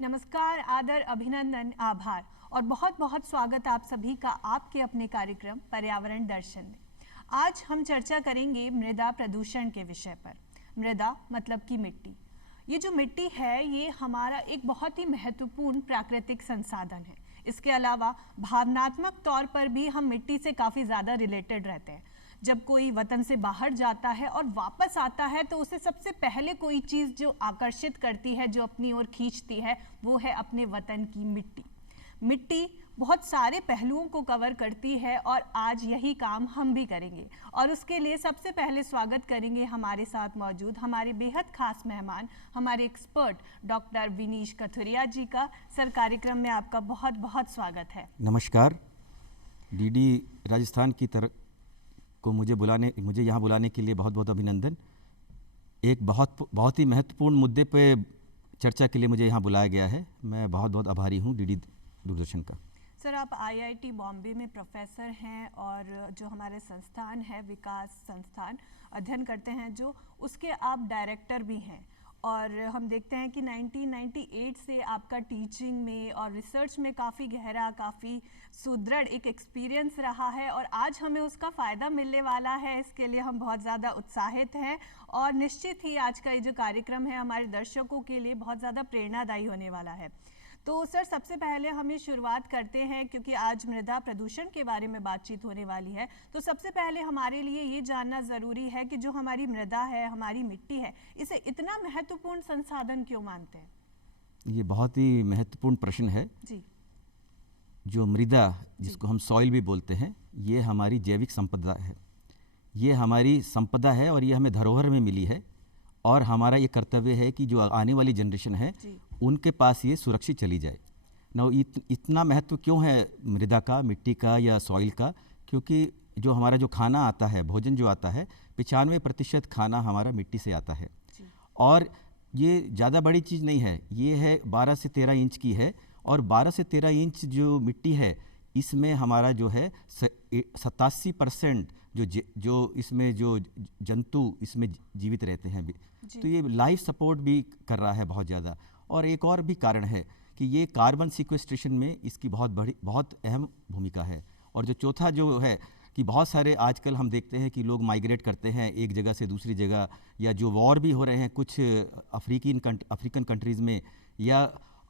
नमस्कार, आदर, अभिनंदन, आभार और बहुत बहुत स्वागत आप सभी का आपके अपने कार्यक्रम पर्यावरण दर्शन में। आज हम चर्चा करेंगे मृदा प्रदूषण के विषय पर। मृदा मतलब कि मिट्टी। ये जो मिट्टी है ये हमारा एक बहुत ही महत्वपूर्ण प्राकृतिक संसाधन है। इसके अलावा भावनात्मक तौर पर भी हम मिट्टी से काफ़ी ज़्यादा रिलेटेड रहते हैं। जब कोई वतन से बाहर जाता है और वापस आता है तो उसे सबसे पहले कोई चीज़ जो आकर्षित करती है, जो अपनी ओर खींचती है, वो है अपने वतन की मिट्टी। मिट्टी बहुत सारे पहलुओं को कवर करती है और आज यही काम हम भी करेंगे। और उसके लिए सबसे पहले स्वागत करेंगे हमारे साथ मौजूद हमारे बेहद खास मेहमान, हमारे एक्सपर्ट डॉक्टर विनीश कथुरिया जी का। सर, कार्यक्रम में आपका बहुत बहुत स्वागत है। नमस्कार। डीडी राजस्थान की तरफ को मुझे यहाँ बुलाने के लिए बहुत बहुत अभिनंदन। एक बहुत ही महत्वपूर्ण मुद्दे पे चर्चा के लिए मुझे यहाँ बुलाया गया है। मैं बहुत बहुत आभारी हूँ डीडी दूरदर्शन का। सर, आप आईआईटी बॉम्बे में प्रोफेसर हैं और जो हमारे संस्थान है विकास संस्थान अध्ययन करते हैं, जो उसके आप डायरेक्टर भी हैं। और हम देखते हैं कि 1998 से आपका टीचिंग में और रिसर्च में काफ़ी गहरा, काफ़ी सुदृढ़ एक एक्सपीरियंस रहा है और आज हमें उसका फ़ायदा मिलने वाला है। इसके लिए हम बहुत ज़्यादा उत्साहित हैं और निश्चित ही आज का ये जो कार्यक्रम है हमारे दर्शकों के लिए बहुत ज़्यादा प्रेरणादायी होने वाला है। तो सर, सबसे पहले हम ये शुरुआत करते हैं, क्योंकि आज मृदा प्रदूषण के बारे में बातचीत होने वाली है। तो सबसे पहले हमारे लिए ये जानना ज़रूरी है कि जो हमारी मृदा है, हमारी मिट्टी है, इसे इतना महत्वपूर्ण संसाधन क्यों मानते हैं? ये बहुत ही महत्वपूर्ण प्रश्न है जी। जो मृदा, जिसको हम सॉइल भी बोलते हैं, ये हमारी जैविक संपदा है। ये हमारी संपदा है और ये हमें धरोहर में मिली है और हमारा ये कर्तव्य है कि जो आने वाली जनरेशन है उनके पास ये सुरक्षित चली जाए ना। इतना महत्व क्यों है मृदा का, मिट्टी का या सॉइल का? क्योंकि जो हमारा जो खाना आता है, भोजन जो आता है, 95% खाना हमारा मिट्टी से आता है। और ये ज़्यादा बड़ी चीज़ नहीं है, ये है 12 से 13 इंच की है। और 12 से 13 इंच जो मिट्टी है इसमें हमारा जो है 87% जो इसमें जो जंतु इसमें जीवित रहते हैं। तो ये लाइफ सपोर्ट भी कर रहा है बहुत ज़्यादा। और एक और भी कारण है कि ये कार्बन सिक्वेस्ट्रेशन में इसकी बहुत अहम भूमिका है। और जो चौथा जो है कि बहुत सारे आजकल हम देखते हैं कि लोग माइग्रेट करते हैं एक जगह से दूसरी जगह, या जो वॉर भी हो रहे हैं कुछ अफ्रीकन कंट्रीज़ में, या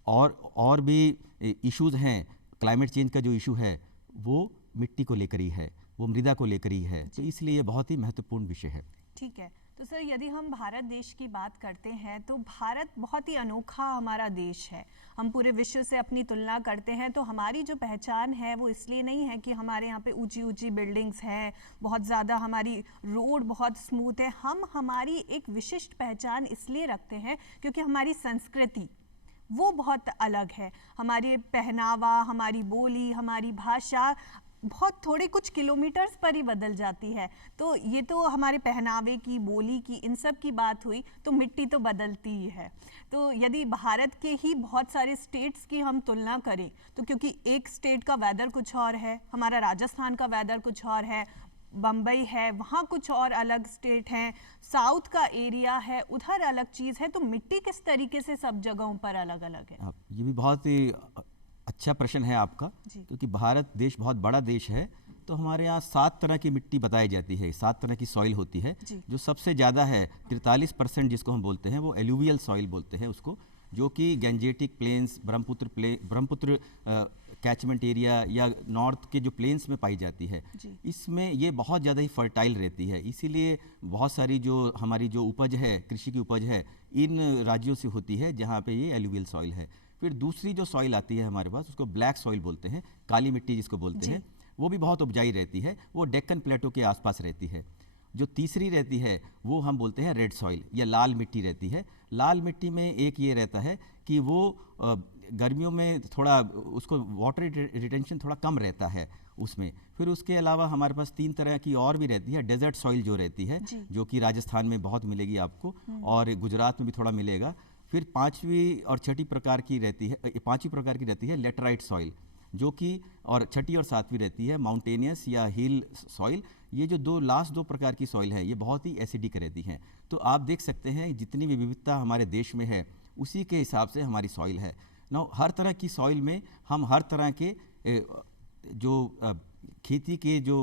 और भी इश्यूज़ हैं। क्लाइमेट चेंज का जो इशू है वो मिट्टी को लेकर ही है, वो मृदा को लेकर ही है। तो इसलिए ये बहुत ही महत्वपूर्ण विषय है। ठीक है। तो सर, यदि हम भारत देश की बात करते हैं तो भारत बहुत ही अनोखा हमारा देश है। हम पूरे विश्व से अपनी तुलना करते हैं तो हमारी जो पहचान है वो इसलिए नहीं है कि हमारे यहाँ पे ऊंची ऊंची बिल्डिंग्स हैं, बहुत ज़्यादा हमारी रोड बहुत स्मूथ है। हम हमारी एक विशिष्ट पहचान इसलिए रखते हैं क्योंकि हमारी संस्कृति वो बहुत अलग है। हमारे पहनावा, हमारी बोली, हमारी भाषा बहुत थोड़े कुछ किलोमीटर्स पर ही बदल जाती है। तो ये तो हमारे पहनावे की, बोली की, इन सब की बात हुई, तो मिट्टी तो बदलती ही है। तो यदि भारत के ही बहुत सारे स्टेट्स की हम तुलना करें तो क्योंकि एक स्टेट का वेदर कुछ और है, हमारा राजस्थान का वेदर कुछ और है, बम्बई है वहाँ कुछ और अलग स्टेट हैं, साउथ का एरिया है उधर अलग चीज़ है, तो मिट्टी किस तरीके से सब जगहों पर अलग अलग है? ये भी बहुत ही अच्छा प्रश्न है आपका, क्योंकि भारत देश बहुत बड़ा देश है। तो हमारे यहाँ 7 तरह की मिट्टी बताई जाती है, 7 तरह की सॉइल होती है। जो सबसे ज़्यादा है 43% जिसको हम बोलते हैं वो एलुवियल सॉइल बोलते हैं उसको, जो कि Gangetic plains, Brahmaputra catchment area या नॉर्थ के जो प्लेन्स में पाई जाती है। इसमें ये बहुत ज़्यादा ही फर्टाइल रहती है। इसीलिए बहुत सारी जो हमारी जो उपज है, कृषि की उपज है, इन राज्यों से होती है जहाँ पे ये एलुवियल सॉइल है। फिर दूसरी जो सॉइल आती है हमारे पास, उसको ब्लैक सॉइल बोलते हैं, काली मिट्टी जिसको बोलते हैं। वो भी बहुत उपजाई रहती है, वो डेक्कन प्लेटो के आसपास रहती है। जो तीसरी रहती है वो हम बोलते हैं रेड सॉइल या लाल मिट्टी रहती है। लाल मिट्टी में एक ये रहता है कि वो गर्मियों में थोड़ा उसको वाटर रिटेंशन थोड़ा कम रहता है उसमें। फिर उसके अलावा हमारे पास 3 तरह की और भी रहती है। डेजर्ट सॉइल जो रहती है, जो कि राजस्थान में बहुत मिलेगी आपको और गुजरात में भी थोड़ा मिलेगा। फिर पांचवी और छठी प्रकार की रहती है लेटराइट सॉइल, जो कि और छठी और सातवीं रहती है माउंटेनियस या हिल सॉइल। ये जो लास्ट दो प्रकार की सॉइल है ये बहुत ही एसिडिक रहती हैं। तो आप देख सकते हैं जितनी भी विविधता हमारे देश में है उसी के हिसाब से हमारी सॉइल है। ना हर तरह की सॉइल में हम हर तरह के जो खेती के जो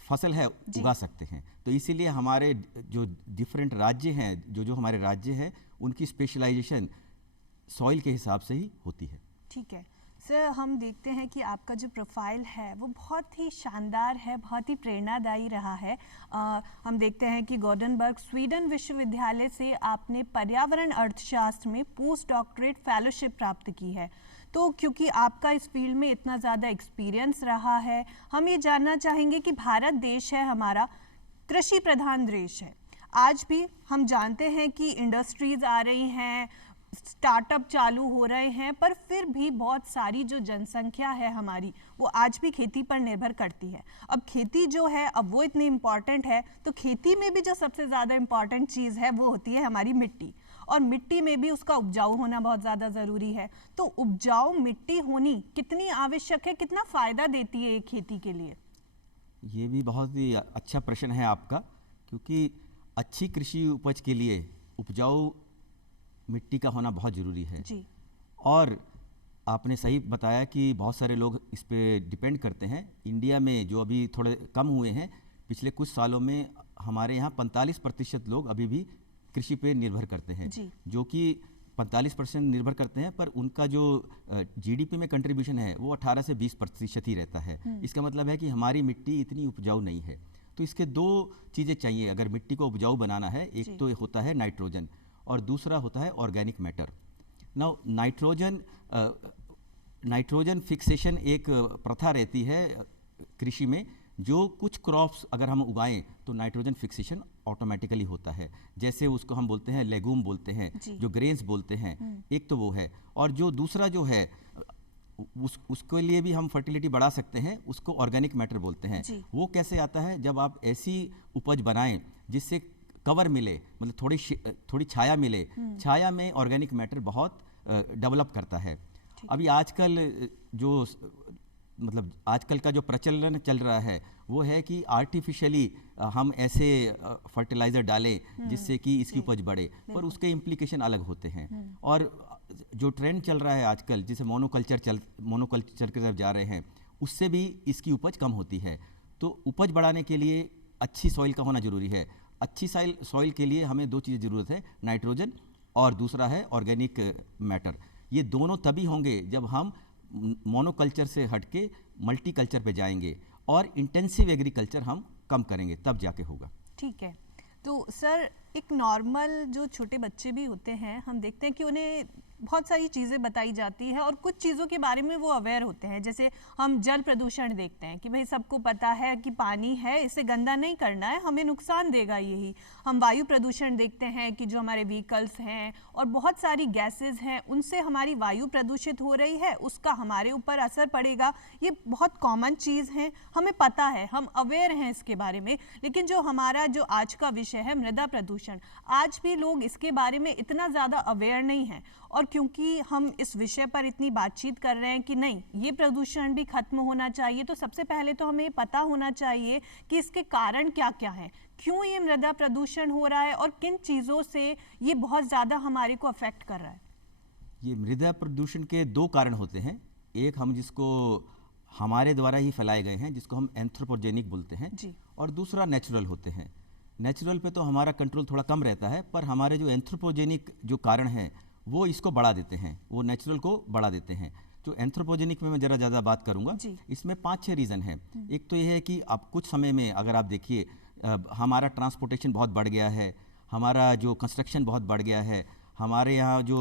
फसल है उगा सकते हैं। तो इसीलिए हमारे जो डिफरेंट राज्य हैं, जो हमारे राज्य हैं, उनकी स्पेशलाइजेशन सॉइल के हिसाब से ही होती है। ठीक है सर, हम देखते हैं कि आपका जो प्रोफाइल है वो बहुत ही शानदार है, बहुत ही प्रेरणादायी रहा है। हम देखते हैं कि गॉडनबर्ग स्वीडन विश्वविद्यालय से आपने पर्यावरण अर्थशास्त्र में पोस्ट डॉक्टरेट फेलोशिप प्राप्त की है। तो क्योंकि आपका इस फील्ड में इतना ज़्यादा एक्सपीरियंस रहा है, हम ये जानना चाहेंगे कि भारत देश है हमारा कृषि प्रधान देश है। आज भी हम जानते हैं कि इंडस्ट्रीज़ आ रही हैं, स्टार्टअप चालू हो रहे हैं, पर फिर भी बहुत सारी जो जनसंख्या है हमारी वो आज भी खेती पर निर्भर करती है। अब खेती जो है अब वो इतनी इम्पॉर्टेंट है, तो खेती में भी जो सबसे ज़्यादा इम्पॉर्टेंट चीज़ है वो होती है हमारी मिट्टी, और मिट्टी में भी उसका उपजाऊ होना बहुत ज़्यादा ज़रूरी है। तो उपजाऊ मिट्टी होनी कितनी आवश्यक है, कितना फ़ायदा देती है खेती के लिए? ये भी बहुत ही अच्छा प्रश्न है आपका, क्योंकि अच्छी कृषि उपज के लिए उपजाऊ मिट्टी का होना बहुत ज़रूरी है जी। और आपने सही बताया कि बहुत सारे लोग इस पे डिपेंड करते हैं। इंडिया में जो अभी थोड़े कम हुए हैं, पिछले कुछ सालों में हमारे यहाँ 45% लोग अभी भी कृषि पे निर्भर करते हैं, जो कि 45% निर्भर करते हैं, पर उनका जो जीडीपी में कंट्रीब्यूशन है वो 18 से 20% ही रहता है। इसका मतलब है कि हमारी मिट्टी इतनी उपजाऊ नहीं है। तो इसके दो चीज़ें चाहिए अगर मिट्टी को उपजाऊ बनाना है। एक तो होता है नाइट्रोजन और दूसरा होता है organic matter. Now nitrogen fixation एक प्रथा रहती है कृषि में, जो कुछ क्रॉप्स अगर हम उगाएं तो नाइट्रोजन फिक्सेशन ऑटोमेटिकली होता है। जैसे उसको हम बोलते हैं लेगूम बोलते हैं, जो ग्रेन्स बोलते हैं, एक तो वो है। और जो दूसरा जो है उसके लिए भी हम फर्टिलिटी बढ़ा सकते हैं, उसको ऑर्गेनिक मैटर बोलते हैं। वो कैसे आता है? जब आप ऐसी उपज बनाएं जिससे कवर मिले, मतलब थोड़ी छाया मिले। छाया में ऑर्गेनिक मैटर बहुत डेवलप करता है। अभी आजकल आजकल का जो प्रचलन चल रहा है वो है कि आर्टिफिशियली हम ऐसे फर्टिलाइज़र डालें जिससे कि इसकी उपज बढ़े, पर उसके इम्प्लीकेशन अलग होते हैं। और जो ट्रेंड चल रहा है आजकल, जिसे मोनोकल्चर की तरफ जा रहे हैं, उससे भी इसकी उपज कम होती है। तो उपज बढ़ाने के लिए अच्छी सॉइल का होना ज़रूरी है। अच्छी सॉइल के लिए हमें दो चीज़ें ज़रूरत है, नाइट्रोजन और दूसरा है ऑर्गेनिक मैटर। ये दोनों तभी होंगे जब हम मोनोकल्चर से हटके मल्टी कल्चर पे जाएंगे और इंटेंसिव एग्रीकल्चर हम कम करेंगे, तब जाके होगा। ठीक है। तो सर, एक नॉर्मल जो छोटे बच्चे भी होते हैं, हम देखते हैं कि उन्हें बहुत सारी चीज़ें बताई जाती है और कुछ चीज़ों के बारे में वो अवेयर होते हैं। जैसे हम जल प्रदूषण देखते हैं कि भाई सबको पता है कि पानी है, इसे गंदा नहीं करना है, हमें नुकसान देगा यही। हम वायु प्रदूषण देखते हैं कि जो हमारे व्हीकल्स हैं और बहुत सारी गैसेस हैं, उनसे हमारी वायु प्रदूषित हो रही है, उसका हमारे ऊपर असर पड़ेगा। ये बहुत कॉमन चीज़ है, हमें पता है, हम अवेयर हैं इसके बारे में। लेकिन जो हमारा जो आज का विषय है मृदा प्रदूषण, आज भी लोग इसके बारे में इतना ज़्यादा अवेयर नहीं हैं। और क्योंकि हम इस विषय पर इतनी बातचीत कर रहे हैं कि नहीं, ये प्रदूषण भी खत्म होना चाहिए, तो सबसे पहले तो हमें पता होना चाहिए कि इसके कारण क्या क्या हैं, क्यों ये मृदा प्रदूषण हो रहा है और किन चीज़ों से ये बहुत ज़्यादा हमारे को अफेक्ट कर रहा है। ये मृदा प्रदूषण के दो कारण होते हैं। एक हम जिसको हमारे द्वारा ही फैलाए गए हैं, जिसको हम एंथ्रोपोजेनिक बोलते हैं जी। और दूसरा नेचुरल होते हैं। नेचुरल पे तो हमारा कंट्रोल थोड़ा कम रहता है, पर हमारे जो एंथ्रोपोजेनिक जो कारण हैं वो इसको बढ़ा देते हैं, वो नेचुरल को बढ़ा देते हैं। जो एंथ्रोपोजेनिक में मैं ज़रा ज़्यादा बात करूंगा, इसमें 5-6 रीज़न है। एक तो ये है कि अब कुछ समय में अगर आप देखिए, हमारा ट्रांसपोर्टेशन बहुत बढ़ गया है, हमारा जो कंस्ट्रक्शन बहुत बढ़ गया है, हमारे यहाँ जो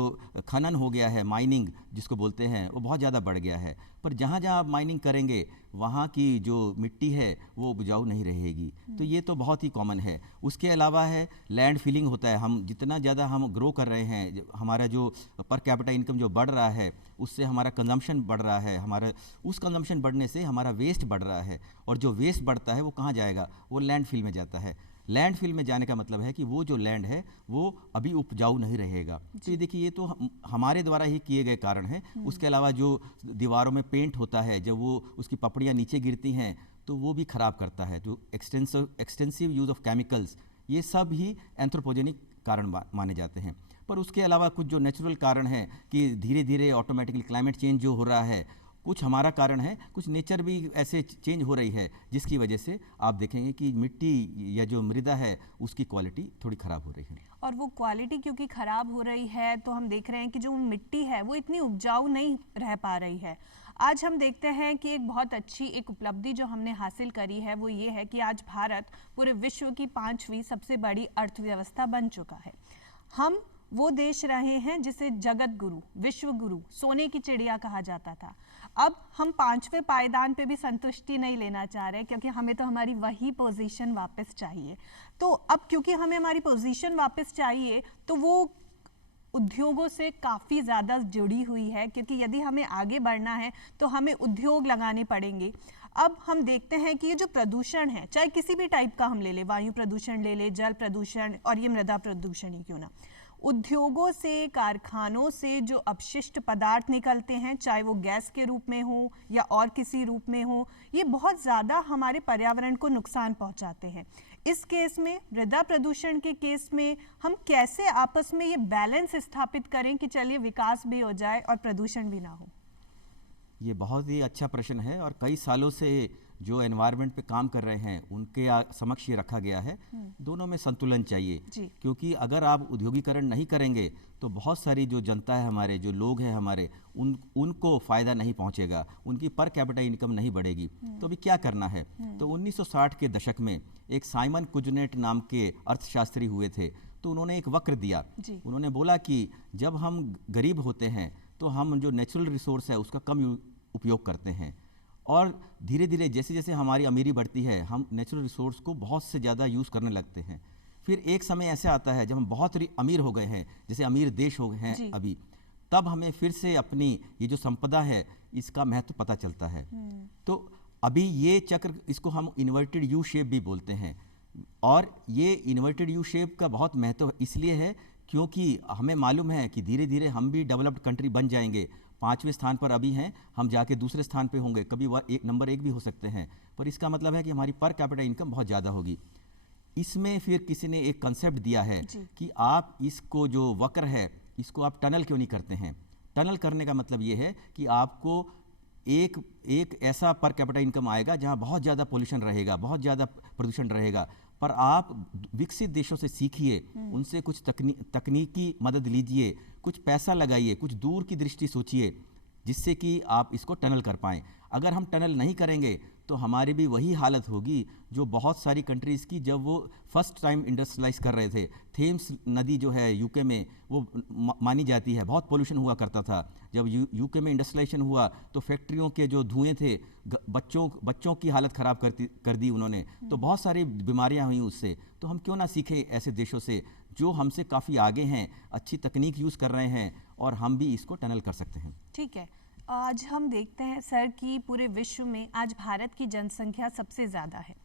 खनन हो गया है, माइनिंग जिसको बोलते हैं, वो बहुत ज़्यादा बढ़ गया है। पर जहाँ जहाँ आप माइनिंग करेंगे वहाँ की जो मिट्टी है वो उपजाऊ नहीं रहेगी। तो ये तो बहुत ही कॉमन है। उसके अलावा है लैंड फिलिंग होता है। हम जितना ज़्यादा हम ग्रो कर रहे हैं, हमारा जो पर कैपिटा इनकम जो बढ़ रहा है, उससे हमारा कंजम्पशन बढ़ रहा है। हमारा उस कंजम्पशन बढ़ने से हमारा वेस्ट बढ़ रहा है, और जो वेस्ट बढ़ता है वो कहाँ जाएगा? वो लैंड फिल में जाता है। लैंड फिल में जाने का मतलब है कि वो जो लैंड है वो अभी उपजाऊ नहीं रहेगा। तो ये देखिए, ये तो हमारे द्वारा ही किए गए कारण हैं। उसके अलावा जो दीवारों में पेंट होता है, जब वो उसकी पपड़ियाँ नीचे गिरती हैं तो वो भी ख़राब करता है। जो एक्सटेंसिव यूज़ ऑफ केमिकल्स, ये सब ही एंथ्रोपोजेनिक कारण माने जाते हैं। पर उसके अलावा कुछ जो नेचुरल कारण है कि धीरे धीरे ऑटोमेटिकली क्लाइमेट चेंज जो हो रहा है, कुछ हमारा कारण है, कुछ नेचर भी ऐसे चेंज हो रही है जिसकी वजह से आप देखेंगे कि मिट्टी या जो मृदा है उसकी क्वालिटी थोड़ी ख़राब हो रही है। और वो क्वालिटी क्योंकि ख़राब हो रही है तो हम देख रहे हैं कि जो मिट्टी है वो इतनी उपजाऊ नहीं रह पा रही है। आज हम देखते हैं कि एक बहुत अच्छी एक उपलब्धि जो हमने हासिल करी है वो ये है कि आज भारत पूरे विश्व की 5वीं सबसे बड़ी अर्थव्यवस्था बन चुका है। हम वो देश रहे हैं जिसे जगत गुरु, विश्व गुरु, सोने की चिड़िया कहा जाता था। अब हम 5वें पायदान पे भी संतुष्टि नहीं लेना चाह रहे क्योंकि हमें तो हमारी वही पोजीशन वापस चाहिए। तो अब क्योंकि हमें हमारी पोजीशन वापस चाहिए तो वो उद्योगों से काफ़ी ज़्यादा जुड़ी हुई है, क्योंकि यदि हमें आगे बढ़ना है तो हमें उद्योग लगाने पड़ेंगे। अब हम देखते हैं कि ये जो प्रदूषण है, चाहे किसी भी टाइप का हम ले लें, वायु प्रदूषण ले लें, जल प्रदूषण और ये मृदा प्रदूषण ही क्यों ना, उद्योगों से, कारखानों से जो अपशिष्ट पदार्थ निकलते हैं, चाहे वो गैस के रूप में हो या और किसी रूप में हो, ये बहुत ज़्यादा हमारे पर्यावरण को नुकसान पहुंचाते हैं। इस केस में, मृदा प्रदूषण के केस में, हम कैसे आपस में ये बैलेंस स्थापित करें कि चलिए विकास भी हो जाए और प्रदूषण भी ना हो? ये बहुत ही अच्छा प्रश्न है और कई सालों से जो एनवायरनमेंट पे काम कर रहे हैं उनके समक्ष ये रखा गया है। दोनों में संतुलन चाहिए, क्योंकि अगर आप उद्योगीकरण नहीं करेंगे तो बहुत सारी जो जनता है, हमारे जो लोग हैं हमारे, उनको फ़ायदा नहीं पहुंचेगा, उनकी पर कैपिटा इनकम नहीं बढ़ेगी। तो अभी क्या करना है? तो 1960 के दशक में एक साइमन कुजनेट नाम के अर्थशास्त्री हुए थे, तो उन्होंने एक वक्र दिया। उन्होंने बोला कि जब हम गरीब होते हैं तो हम जो नेचुरल रिसोर्स है उसका कम उपयोग करते हैं, और धीरे धीरे जैसे जैसे हमारी अमीरी बढ़ती है हम नेचुरल रिसोर्स को बहुत से ज़्यादा यूज़ करने लगते हैं। फिर एक समय ऐसा आता है जब हम बहुत अमीर हो गए हैं, जैसे अमीर देश हो गए हैं अभी, तब हमें फिर से अपनी ये जो संपदा है इसका महत्व पता चलता है। तो अभी ये चक्र, इसको हम इन्वर्टेड यू शेप भी बोलते हैं, और ये इन्वर्टेड यू शेप का बहुत महत्व इसलिए है क्योंकि हमें मालूम है कि धीरे धीरे हम भी डेवलप्ड कंट्री बन जाएंगे। 5वें स्थान पर अभी हैं, हम जाके दूसरे स्थान पे होंगे, कभी नंबर 1 भी हो सकते हैं, पर इसका मतलब है कि हमारी पर कैपिटा इनकम बहुत ज़्यादा होगी। इसमें फिर किसी ने एक कंसेप्ट दिया है कि आप इसको जो वक्र है इसको आप टनल क्यों नहीं करते हैं। टनल करने का मतलब ये है कि आपको एक ऐसा पर कैपिटा इनकम आएगा जहाँ बहुत ज़्यादा पोल्यूशन रहेगा, बहुत ज़्यादा प्रदूषण रहेगा, पर आप विकसित देशों से सीखिए, उनसे कुछ तकनीकी मदद लीजिए, कुछ पैसा लगाइए, कुछ दूर की दृष्टि सोचिए, जिससे कि आप इसको टनल कर पाएँ। अगर हम टनल नहीं करेंगे तो हमारी भी वही हालत होगी जो बहुत सारी कंट्रीज़ की जब वो फर्स्ट टाइम इंडस्ट्रियलाइज कर रहे थे। थेम्स नदी जो है यूके में, वो मानी जाती है बहुत पोल्यूशन हुआ करता था। जब यूके में इंडस्ट्रियलाइजेशन हुआ तो फैक्ट्रियों के जो धुएं थे, बच्चों की हालत ख़राब कर दी उन्होंने, तो बहुत सारी बीमारियां हुई उससे। तो हम क्यों ना सीखें ऐसे देशों से जो हमसे काफ़ी आगे हैं, अच्छी तकनीक यूज़ कर रहे हैं, और हम भी इसको टनल कर सकते हैं। ठीक है, आज हम देखते हैं सर कि पूरे विश्व में आज भारत की जनसंख्या सबसे ज़्यादा है।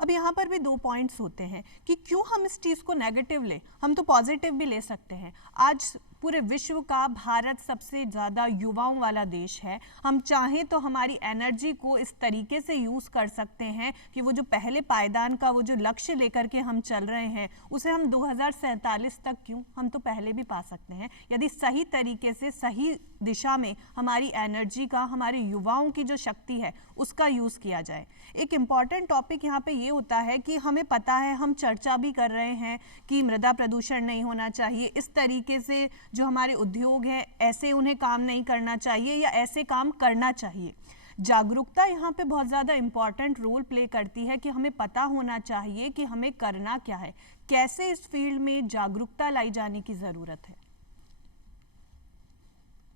अब यहाँ पर भी 2 पॉइंट्स होते हैं कि क्यों हम इस चीज़ को नेगेटिव ले, हम तो पॉजिटिव भी ले सकते हैं। आज पूरे विश्व का भारत सबसे ज़्यादा युवाओं वाला देश है। हम चाहें तो हमारी एनर्जी को इस तरीके से यूज़ कर सकते हैं कि वो जो पहले पायदान का वो जो लक्ष्य लेकर के हम चल रहे हैं उसे हम 2047 तक क्यों, हम तो पहले भी पा सकते हैं यदि सही तरीके से, सही दिशा में हमारी एनर्जी का, हमारे युवाओं की जो शक्ति है उसका यूज़ किया जाए। एक इम्पॉर्टेंट टॉपिक यहाँ पे ये होता है कि हमें पता है, हम चर्चा भी कर रहे हैं कि मृदा प्रदूषण नहीं होना चाहिए, इस तरीके से जो हमारे उद्योग हैं ऐसे उन्हें काम नहीं करना चाहिए या ऐसे काम करना चाहिए। जागरूकता यहाँ पे बहुत ज़्यादा इम्पॉर्टेंट रोल प्ले करती है कि हमें पता होना चाहिए कि हमें करना क्या है, कैसे इस फील्ड में जागरूकता लाई जाने की ज़रूरत है।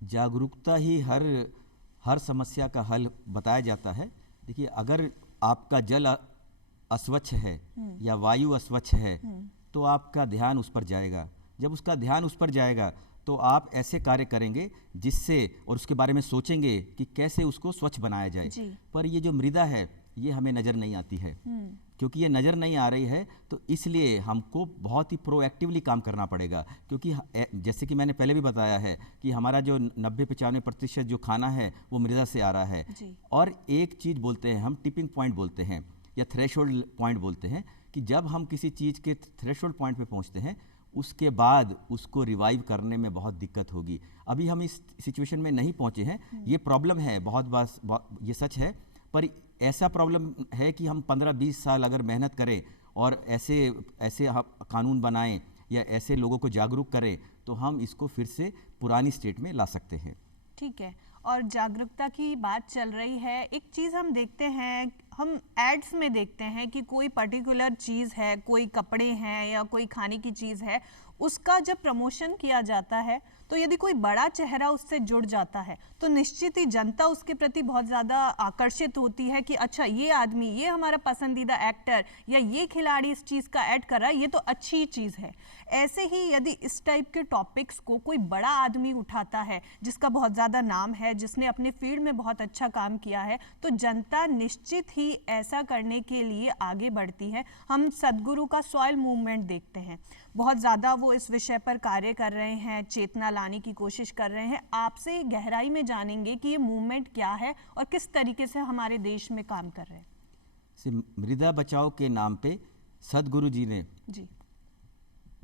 जागरूकता ही हर समस्या का हल बताया जाता है। देखिए, अगर आपका जल अस्वच्छ है या वायु अस्वच्छ है तो आपका ध्यान उस पर जाएगा। जब उसका ध्यान उस पर जाएगा तो आप ऐसे कार्य करेंगे जिससे, और उसके बारे में सोचेंगे कि कैसे उसको स्वच्छ बनाया जाए। पर ये जो मृदा है ये हमें नज़र नहीं आती है। क्योंकि ये नज़र नहीं आ रही है तो इसलिए हमको बहुत ही प्रोएक्टिवली काम करना पड़ेगा। क्योंकि जैसे कि मैंने पहले भी बताया है कि हमारा जो 90-95% जो खाना है वो मृदा से आ रहा है। और एक चीज़ बोलते हैं हम, टिपिंग पॉइंट बोलते हैं या थ्रेशोल्ड पॉइंट बोलते हैं, कि जब हम किसी चीज़ के थ्रेशोल्ड पॉइंट पे पहुंचते हैं उसके बाद उसको रिवाइव करने में बहुत दिक्कत होगी। अभी हम इस सिचुएशन में नहीं पहुंचे हैं, ये प्रॉब्लम है बहुत बार, ये सच है, पर ऐसा प्रॉब्लम है कि हम 15-20 साल अगर मेहनत करें और ऐसे कानून बनाएं या ऐसे लोगों को जागरूक करें तो हम इसको फिर से पुरानी स्टेट में ला सकते हैं। ठीक है, और जागरूकता की बात चल रही है, एक चीज़ हम देखते हैं, हम एड्स में देखते हैं कि कोई पर्टिकुलर चीज़ है, कोई कपड़े हैं या कोई खाने की चीज़ है, उसका जब प्रमोशन किया जाता है तो यदि कोई बड़ा चेहरा उससे जुड़ जाता है तो निश्चित ही जनता उसके प्रति बहुत ज़्यादा आकर्षित होती है कि अच्छा ये आदमी, ये हमारा पसंदीदा एक्टर या ये खिलाड़ी इस चीज़ का ऐड कर रहा है, ये तो अच्छी चीज़ है। ऐसे ही यदि इस टाइप के टॉपिक्स को कोई बड़ा आदमी उठाता है जिसका बहुत ज़्यादा नाम है, जिसने अपने फील्ड में बहुत अच्छा काम किया है, तो जनता निश्चित ही ऐसा करने के लिए आगे बढ़ती है। हम सद्गुरु का सॉइल मूवमेंट देखते हैं, बहुत ज़्यादा वो इस विषय पर कार्य कर रहे हैं, चेतना लाने की कोशिश कर रहे हैं। आपसे गहराई में जानेंगे कि ये मूवमेंट क्या है और किस तरीके से हमारे देश में काम कर रहे हैं। मृदा बचाओ के नाम पे सद्गुरु जी ने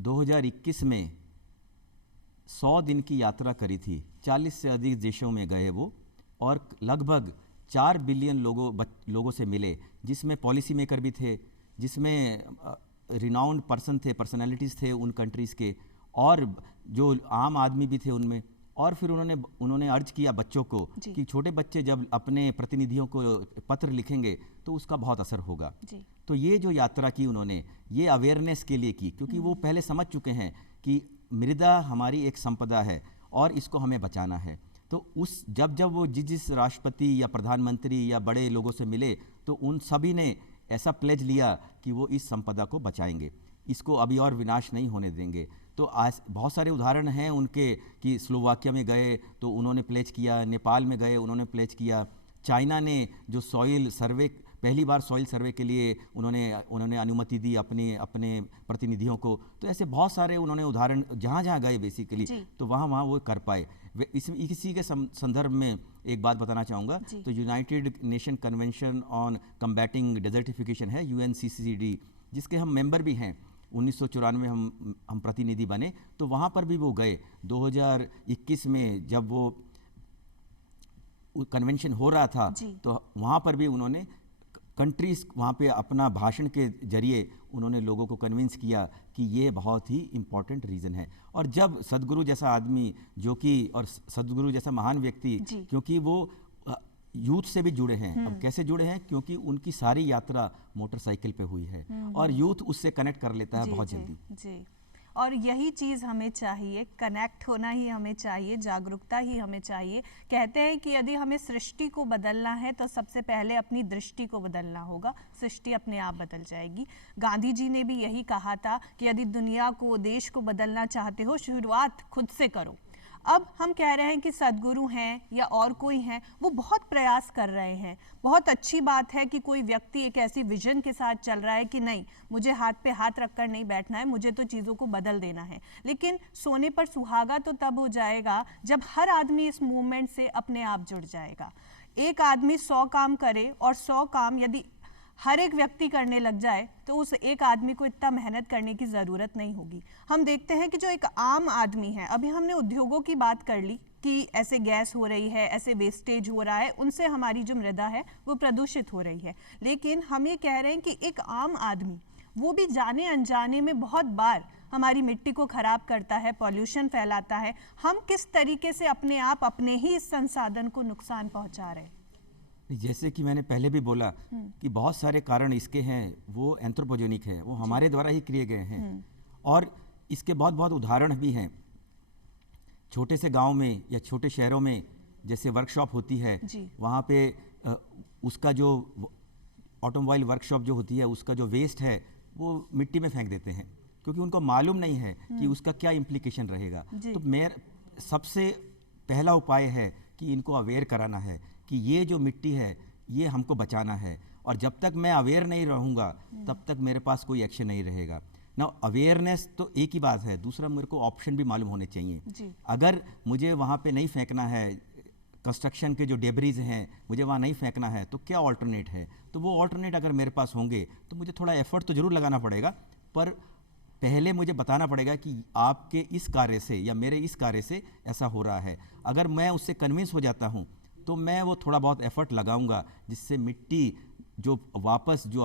2021 में 100 दिन की यात्रा करी थी, 40 से अधिक देशों में गए वो, और लगभग 4 बिलियन लोगों से मिले, जिसमें पॉलिसी मेकर भी थे, जिसमें रिनाउंड पर्सन थे, पर्सनालिटीज़ थे उन कंट्रीज़ के, और जो आम आदमी भी थे उनमें। और फिर उन्होंने अर्ज किया बच्चों को कि छोटे बच्चे जब अपने प्रतिनिधियों को पत्र लिखेंगे तो उसका बहुत असर होगा। तो ये जो यात्रा की उन्होंने, ये अवेयरनेस के लिए की, क्योंकि वो पहले समझ चुके हैं कि मृदा हमारी एक संपदा है और इसको हमें बचाना है। तो जब वो जिस राष्ट्रपति या प्रधानमंत्री या बड़े लोगों से मिले तो उन सभी ने ऐसा प्लेज लिया कि वो इस संपदा को बचाएंगे, इसको अभी और विनाश नहीं होने देंगे। तो आज बहुत सारे उदाहरण हैं उनके कि स्लोवाकिया में गए तो उन्होंने प्लेज किया, नेपाल में गए उन्होंने प्लेज किया, चाइना ने जो सॉइल सर्वे, पहली बार सॉइल सर्वे के लिए उन्होंने अनुमति दी अपने प्रतिनिधियों को। तो ऐसे बहुत सारे उन्होंने उदाहरण जहाँ जहाँ गए बेसिकली तो वहाँ वो कर पाए। इसी के संदर्भ में एक बात बताना चाहूँगा, तो United nation convention on combating desertification है, UNCCD, जिसके हम मेंबर भी हैं। 1994 में हम प्रतिनिधि बने, तो वहाँ पर भी वो गए। 2021 में जब वो कन्वेंशन हो रहा था तो वहाँ पर भी उन्होंने कंट्रीज, वहाँ पे अपना भाषण के जरिए उन्होंने लोगों को कन्विंस किया कि ये बहुत ही इम्पॉर्टेंट रीज़न है। और जब सद्गुरु जैसा आदमी और सद्गुरु जैसा महान व्यक्ति, क्योंकि वो यूथ से भी जुड़े हैं। अब कैसे जुड़े हैं? क्योंकि उनकी सारी यात्रा मोटरसाइकिल पे हुई है और यूथ उससे कनेक्ट कर लेता है बहुत जल्दी। और यही चीज़ हमें चाहिए, कनेक्ट होना ही हमें चाहिए, जागरूकता ही हमें चाहिए। कहते हैं कि यदि हमें सृष्टि को बदलना है तो सबसे पहले अपनी दृष्टि को बदलना होगा, सृष्टि अपने आप बदल जाएगी। गांधी जी ने भी यही कहा था कि यदि दुनिया को, देश को बदलना चाहते हो, शुरुआत खुद से करो। अब हम कह रहे हैं कि सद्गुरु हैं या और कोई हैं, वो बहुत प्रयास कर रहे हैं। बहुत अच्छी बात है कि कोई व्यक्ति एक ऐसी विजन के साथ चल रहा है कि नहीं, मुझे हाथ पे हाथ रखकर नहीं बैठना है, मुझे तो चीज़ों को बदल देना है। लेकिन सोने पर सुहागा तो तब हो जाएगा जब हर आदमी इस मूवमेंट से अपने आप जुड़ जाएगा। एक आदमी 100 काम करे और 100 काम यदि हर एक व्यक्ति करने लग जाए तो उस एक आदमी को इतना मेहनत करने की ज़रूरत नहीं होगी। हम देखते हैं कि जो एक आम आदमी है, अभी हमने उद्योगों की बात कर ली कि ऐसे गैस हो रही है, ऐसे वेस्टेज हो रहा है, उनसे हमारी जो मृदा है वो प्रदूषित हो रही है। लेकिन हम ये कह रहे हैं कि एक आम आदमी, वो भी जाने अनजाने में बहुत बार हमारी मिट्टी को खराब करता है, पॉल्यूशन फैलाता है। हम किस तरीके से अपने आप, अपने ही इस संसाधन को नुकसान पहुँचा रहे हैं? जैसे कि मैंने पहले भी बोला कि बहुत सारे कारण इसके हैं, वो एंथ्रोपोजेनिक है, वो हमारे द्वारा ही किए गए हैं। और इसके बहुत बहुत उदाहरण भी हैं। छोटे से गांव में या छोटे शहरों में जैसे वर्कशॉप होती है, वहाँ पे उसका जो ऑटोमोबाइल वर्कशॉप जो होती है, उसका जो वेस्ट है वो मिट्टी में फेंक देते हैं, क्योंकि उनको मालूम नहीं है कि उसका क्या इम्प्लीकेशन रहेगा। तो मेरा सबसे पहला उपाय है कि इनको अवेयर कराना है कि ये जो मिट्टी है ये हमको बचाना है। और जब तक मैं अवेयर नहीं रहूँगा तब तक मेरे पास कोई एक्शन नहीं रहेगा ना। अवेयरनेस तो एक ही बात है, दूसरा मेरे को ऑप्शन भी मालूम होने चाहिए। अगर मुझे वहाँ पे नहीं फेंकना है, कंस्ट्रक्शन के जो डेब्रीज हैं मुझे वहाँ नहीं फेंकना है, तो क्या ऑल्टरनेट है? तो वो ऑल्टरनेट अगर मेरे पास होंगे तो मुझे थोड़ा एफर्ट तो ज़रूर लगाना पड़ेगा, पर पहले मुझे बताना पड़ेगा कि आपके इस कार्य से या मेरे इस कार्य से ऐसा हो रहा है। अगर मैं उससे कन्विंस हो जाता हूँ तो मैं वो थोड़ा बहुत एफर्ट लगाऊंगा जिससे मिट्टी जो वापस जो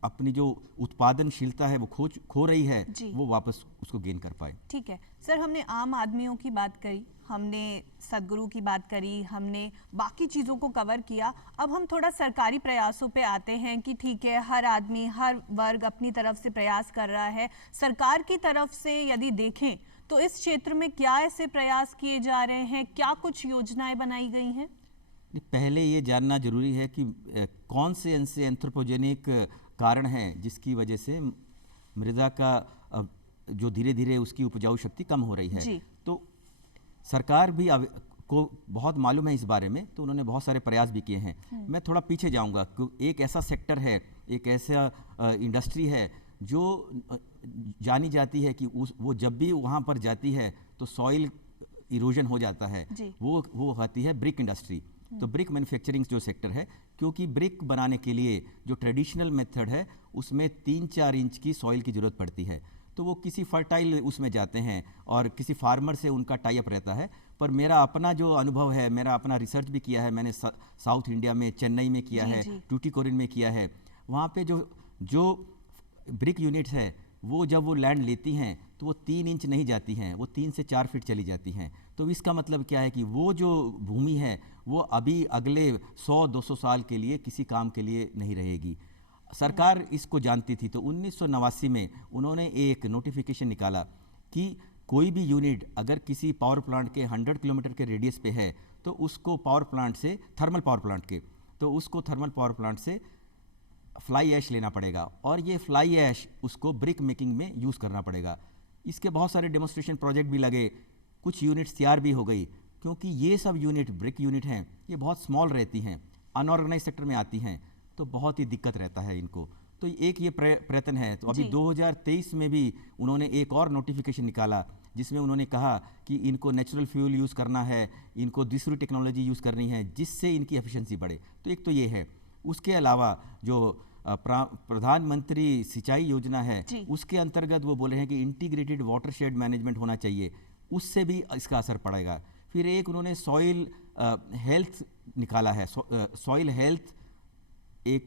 अपनी जो उत्पादनशीलता है वो खो रही है, वो वापस उसको गेन कर पाए। ठीक है सर, हमने आम आदमियों की बात करी, हमने सदगुरु की बात करी, हमने बाकी चीज़ों को कवर किया। अब हम थोड़ा सरकारी प्रयासों पे आते हैं कि ठीक है, हर आदमी हर वर्ग अपनी तरफ से प्रयास कर रहा है। सरकार की तरफ से यदि देखें तो इस क्षेत्र में क्या ऐसे प्रयास किए जा रहे हैं, क्या कुछ योजनाएं बनाई गई हैं? पहले ये जानना जरूरी है कि कौन से ऐसे एंथ्रोपोजेनिक कारण हैं जिसकी वजह से मृदा का जो धीरे धीरे उसकी उपजाऊ शक्ति कम हो रही है। तो सरकार भी को बहुत मालूम है इस बारे में, तो उन्होंने बहुत सारे प्रयास भी किए हैं। मैं थोड़ा पीछे जाऊंगा कि एक ऐसा सेक्टर है, एक ऐसा इंडस्ट्री है जो जानी जाती है कि वो जब भी वहाँ पर जाती है तो सॉइल इरोजन हो जाता है। वो होती है ब्रिक इंडस्ट्री। तो ब्रिक मैन्युफैक्चरिंग जो सेक्टर है, क्योंकि ब्रिक बनाने के लिए जो ट्रेडिशनल मेथड है उसमें 3-4 इंच की सॉइल की ज़रूरत पड़ती है, तो वो किसी फर्टाइल उसमें जाते हैं और किसी फार्मर से उनका टाई अप रहता है। पर मेरा अपना जो अनुभव है, मेरा अपना रिसर्च भी किया है मैंने, साउथ इंडिया में चेन्नई में किया है, टूटीकोरिन में किया है। वहाँ पे जो ब्रिक यूनिट्स है वो जब वो लैंड लेती हैं तो वो 3 इंच नहीं जाती हैं, वो 3 से 4 फीट चली जाती हैं। तो इसका मतलब क्या है कि वो जो भूमि है वो अभी अगले 100-200 साल के लिए किसी काम के लिए नहीं रहेगी। सरकार इसको जानती थी, तो 1989 में उन्होंने एक नोटिफिकेशन निकाला कि कोई भी यूनिट अगर किसी पावर प्लांट के 100 किलोमीटर के रेडियस पे है तो उसको पावर प्लांट से, थर्मल पावर प्लांट के, तो उसको थर्मल पावर प्लांट से फ्लाई ऐश लेना पड़ेगा और ये फ्लाई ऐश उसको ब्रिक मेकिंग में यूज़ करना पड़ेगा। इसके बहुत सारे डेमोन्स्ट्रेशन प्रोजेक्ट भी लगे, कुछ यूनिट्स तैयार भी हो गई, क्योंकि ये सब यूनिट ब्रिक यूनिट हैं, ये बहुत स्मॉल रहती हैं, अनऑर्गेनाइज सेक्टर में आती हैं, तो बहुत ही दिक्कत रहता है इनको। तो एक ये प्रयत्न है। तो अभी 2023 में भी उन्होंने एक और नोटिफिकेशन निकाला जिसमें उन्होंने कहा कि इनको नेचुरल फ्यूल यूज़ करना है, इनको दूसरी टेक्नोलॉजी यूज़ करनी है जिससे इनकी एफिशिएंसी बढ़े। तो एक तो ये है। उसके अलावा जो प्रधानमंत्री सिंचाई योजना है उसके अंतर्गत वो बोल रहे हैं कि इंटीग्रेटेड वाटरशेड मैनेजमेंट होना चाहिए, उससे भी इसका असर पड़ेगा। फिर एक उन्होंने सॉइल हेल्थ निकाला है, सॉइल हेल्थ एक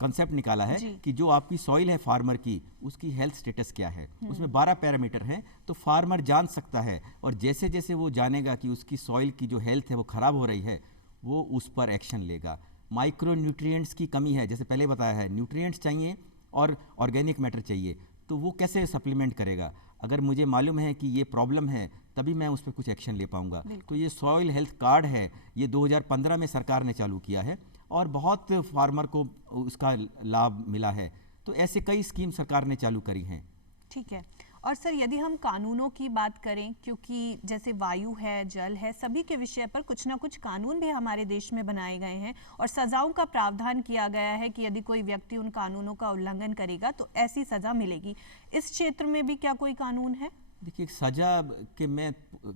कंसेप्ट निकाला है कि जो आपकी सॉइल है फार्मर की, उसकी हेल्थ स्टेटस क्या है। उसमें 12 पैरामीटर हैं, तो फार्मर जान सकता है और जैसे जैसे वो जानेगा कि उसकी सॉइल की जो हेल्थ है वो ख़राब हो रही है, वो उस पर एक्शन लेगा। माइक्रो न्यूट्रिएंट्स की कमी है, जैसे पहले बताया है, न्यूट्रिएंट्स चाहिए और ऑर्गेनिक मैटर चाहिए, तो वो कैसे सप्लीमेंट करेगा। अगर मुझे मालूम है कि ये प्रॉब्लम है तभी मैं उस पर कुछ एक्शन ले पाऊंगा। तो ये सॉइल हेल्थ कार्ड है, ये 2015 में सरकार ने चालू किया है और बहुत फार्मर को उसका लाभ मिला है। तो ऐसे कई स्कीम सरकार ने चालू करी हैं। ठीक है। और सर यदि हम कानूनों की बात करें, क्योंकि जैसे वायु है, जल है, सभी के विषय पर कुछ ना कुछ कानून भी हमारे देश में बनाए गए हैं और सजाओं का प्रावधान किया गया है कि यदि कोई व्यक्ति उन कानूनों का उल्लंघन करेगा तो ऐसी सजा मिलेगी। इस क्षेत्र में भी क्या कोई कानून है? देखिए, सजा के मैं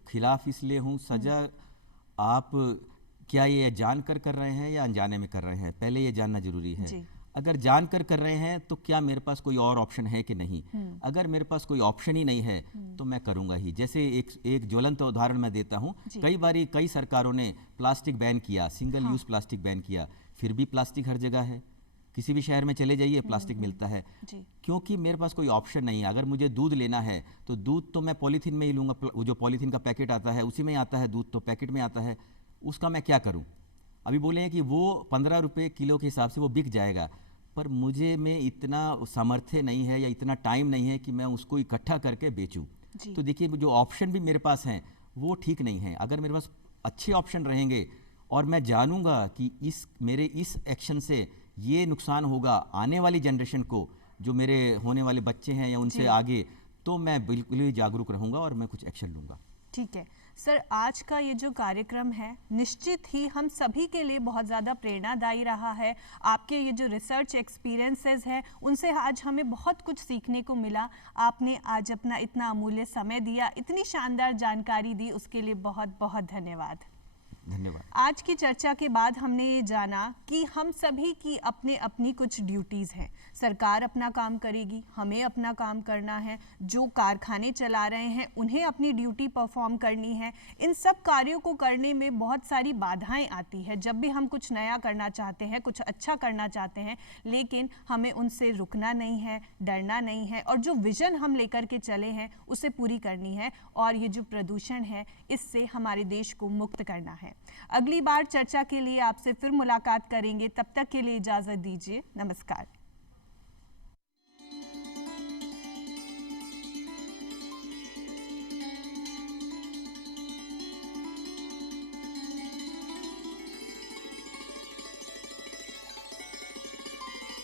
खिलाफ इसलिए हूँ। सजा आप क्या ये जानकर कर रहे हैं या अनजाने में कर रहे हैं, पहले ये जानना जरूरी है। अगर जानकर कर रहे हैं तो क्या मेरे पास कोई और ऑप्शन है कि नहीं। अगर मेरे पास कोई ऑप्शन ही नहीं है तो मैं करूंगा ही। जैसे एक ज्वलंत उदाहरण मैं देता हूं, कई सरकारों ने प्लास्टिक बैन किया, सिंगल यूज प्लास्टिक बैन किया, फिर भी प्लास्टिक हर जगह है। किसी भी शहर में चले जाइए प्लास्टिक मिलता है, क्योंकि मेरे पास कोई ऑप्शन नहीं है। अगर मुझे दूध लेना है तो दूध तो मैं पॉलीथीन में ही लूंगा, वो जो पॉलीथीन का पैकेट आता है उसी में आता है, दूध तो पैकेट में आता है, उसका मैं क्या करूं। अभी बोले हैं कि वो 15 रुपये किलो के हिसाब से वो बिक जाएगा, पर मुझे में इतना सामर्थ्य नहीं है या इतना टाइम नहीं है कि मैं उसको इकट्ठा करके बेचूं। तो देखिए, जो ऑप्शन भी मेरे पास हैं वो ठीक नहीं है। अगर मेरे पास अच्छे ऑप्शन रहेंगे और मैं जानूंगा कि मेरे इस एक्शन से ये नुकसान होगा आने वाली जनरेशन को, जो मेरे होने वाले बच्चे हैं या उनसे आगे, तो मैं बिल्कुल ही जागरूक रहूंगा और मैं कुछ एक्शन लूंगा। ठीक है सर, आज का ये जो कार्यक्रम है निश्चित ही हम सभी के लिए बहुत ज़्यादा प्रेरणादायी रहा है। आपके ये जो रिसर्च एक्सपीरियंसेस हैं उनसे आज हमें बहुत कुछ सीखने को मिला। आपने आज अपना इतना अमूल्य समय दिया, इतनी शानदार जानकारी दी, उसके लिए बहुत बहुत धन्यवाद। धन्यवाद। आज की चर्चा के बाद हमने ये जाना कि हम सभी की अपने अपनी कुछ ड्यूटीज़ हैं। सरकार अपना काम करेगी, हमें अपना काम करना है, जो कारखाने चला रहे हैं उन्हें अपनी ड्यूटी परफॉर्म करनी है। इन सब कार्यों को करने में बहुत सारी बाधाएं आती है जब भी हम कुछ नया करना चाहते हैं, कुछ अच्छा करना चाहते हैं, लेकिन हमें उनसे रुकना नहीं है, डरना नहीं है और जो विजन हम लेकर के चले हैं उसे पूरी करनी है और ये जो प्रदूषण है इससे हमारे देश को मुक्त करना है। अगली बार चर्चा के लिए आपसे फिर मुलाकात करेंगे, तब तक के लिए इजाजत दीजिए। नमस्कार।